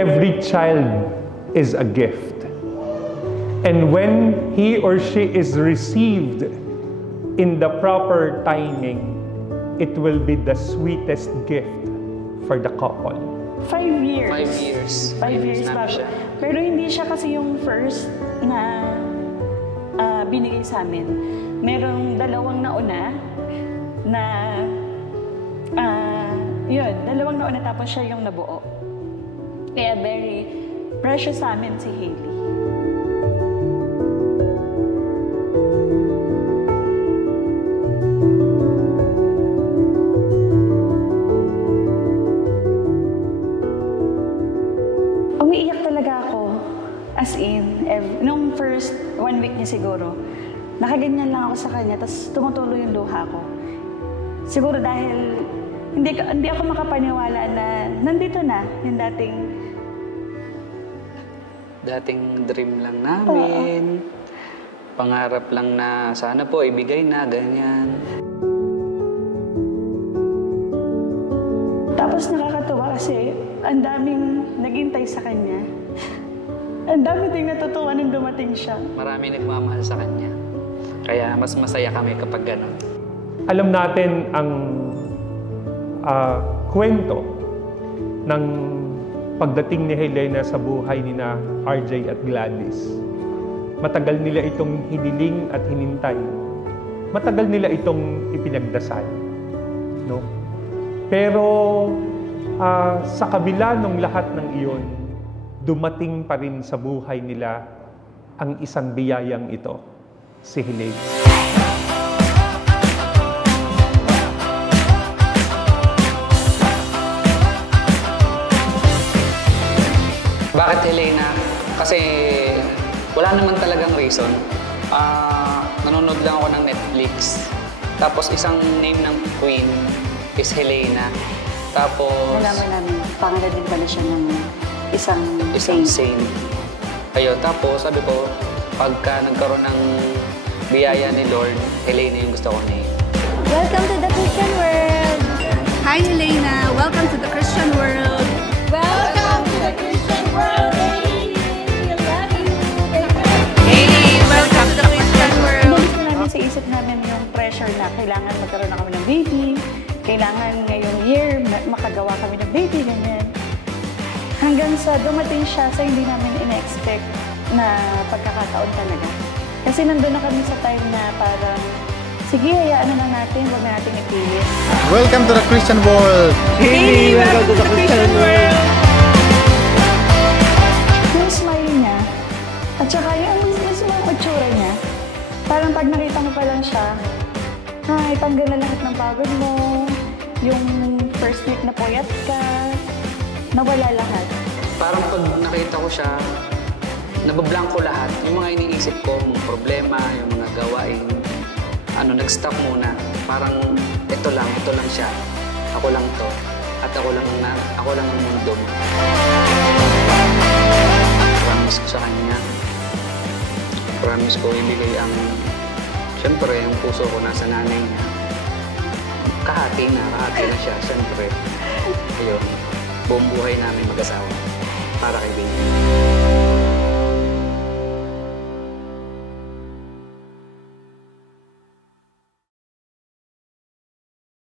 Every child is a gift. And when he or she is received in the proper timing, it will be the sweetest gift for the couple. 5 years. 5 years. 5 years bago. Pero hindi siya kasi yung first na binigay sa amin. Merong dalawang nauna na dalawang nauna tapos siya yung nabuo. Kaya very precious sa amin si Hailey. Umiiyak talaga ako. As in, nung first 1 week niya siguro, nakaganyan lang ako sa kanya, tapos tumutulo yung luha ko. Siguro dahil hindi ako makapaniwala na nandito na yung dating dream lang namin. Pangarap lang na sana po ibigay na, ganyan. Tapos nakakatuwa kasi ang daming naghintay sa kanya. Ang dami ding natutuwa nung dumating siya. Marami nagmamahal sa kanya. Kaya mas masaya kami kapag gano'n. Alam natin ang kwento ng pagdating ni Helena sa buhay ni na RJ at Gladys. Matagal nila itong hiniling at hinintay. Matagal nila itong ipinagdasal. No? Pero sa kabila ng lahat ng iyon, dumating pa rin sa buhay nila ang isang biyayang ito, si Helena. Bakit Helena? Kasi wala naman talagang reason. Nanonood lang ako ng Netflix. Tapos isang name ng queen is Helena. Tapos Nalaman namin, pangalan din pala siya ng isang saint. Ayun, tapos sabi ko, pagka nagkaroon ng biyaya ni Lord, Helena yung gusto ko name. Welcome to the Christian world! Hi, Helena! Welcome to the Christian world! Welcome to the Christian world, baby! We love you, baby! Hey! Welcome to the Christian world! Inulit na namin sa isip namin yung pressure na kailangan magkaroon na kami ng baby, kailangan ngayong year makagawa kami ng baby, ganyan. Hanggang sa dumating siya sa hindi namin ina-expect na pagkakataon talaga. Kasi nandun na kami sa time na parang, sige, hayaan na lang natin, huwag na natin ipilit. Welcome to the Christian world! Hey! Welcome to the Christian world! Yung smile niya, at saka yung mismo itsura niya, parang pag nakita mo pa lang siya, ay, tanggal na lahat ng pagod mo, yung first week na puyat ka, nawala lahat. Parang pag nakita ko siya, nabablanko lahat. Yung mga iniisip ko, mga problema, yung mga gawain, nag-stop muna. Parang ito lang siya. Ako lang to. At ako lang ang mundo mo. Promise ko sa kanya. Promise ko ibigay ang, siyempre, ang puso ko nasa nanay niya. Kahati na siya, siyempre. Ayun, buong buhay namin mag-asawa para kay Baby.